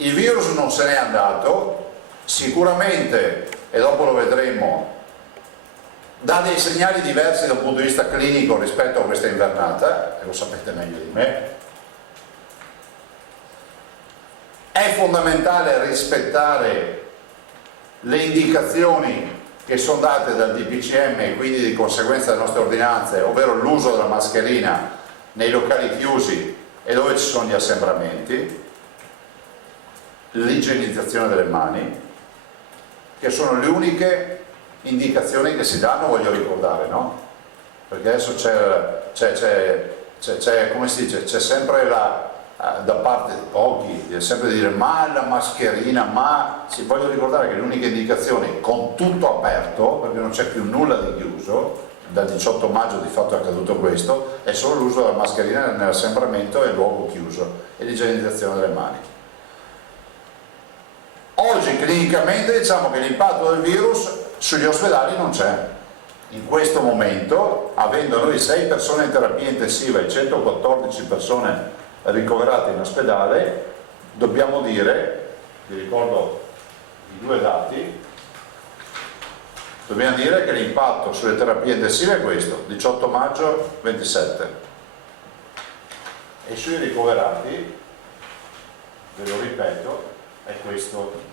il virus non se n'è andato, sicuramente, e dopo lo vedremo, dà dei segnali diversi dal punto di vista clinico rispetto a questa invernata, e lo sapete meglio di me. È fondamentale rispettare le indicazioni che sono date dal DPCM e quindi di conseguenza delle nostre ordinanze, ovvero l'uso della mascherina nei locali chiusi e dove ci sono gli assembramenti, l'igienizzazione delle mani, che sono le uniche indicazioni che si danno, voglio ricordare, no? Perché adesso come si dice, c'è sempre da parte di pochi, è sempre dire ma la mascherina, ma voglio ricordare che le uniche indicazioni con tutto aperto, perché non c'è più nulla di chiuso, dal 18 maggio di fatto è accaduto questo, è solo l'uso della mascherina nell'assembramento e il luogo chiuso e l'igienizzazione delle mani. Oggi clinicamente diciamo che l'impatto del virus sugli ospedali non c'è. In questo momento, avendo noi 6 persone in terapia intensiva e 114 persone ricoverate in ospedale, dobbiamo dire, vi ricordo i 2 dati, dobbiamo dire che l'impatto sulle terapie intensive è questo, 18 maggio 27, e sui ricoverati, ve lo ripeto, è questo,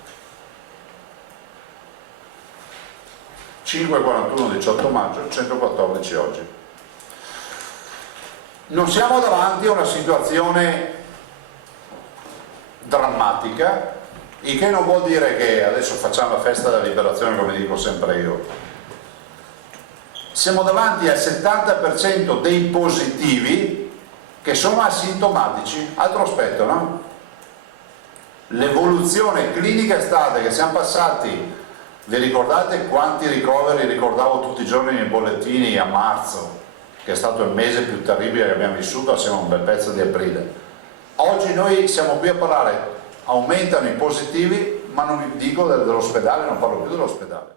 5,41 18 maggio, 114 oggi. Non siamo davanti a una situazione drammatica, il che non vuol dire che adesso facciamo la festa della liberazione come dico sempre io. Siamo davanti al 70% dei positivi che sono asintomatici, altro aspetto, no? L'evoluzione clinica è stata che siamo passati, vi ricordate quanti ricoveri ricordavo tutti i giorni nei bollettini a marzo, che è stato il mese più terribile che abbiamo vissuto assieme a un bel pezzo di aprile. Oggi noi siamo qui a parlare, aumentano i positivi, ma non vi dico dell'ospedale, non parlo più dell'ospedale.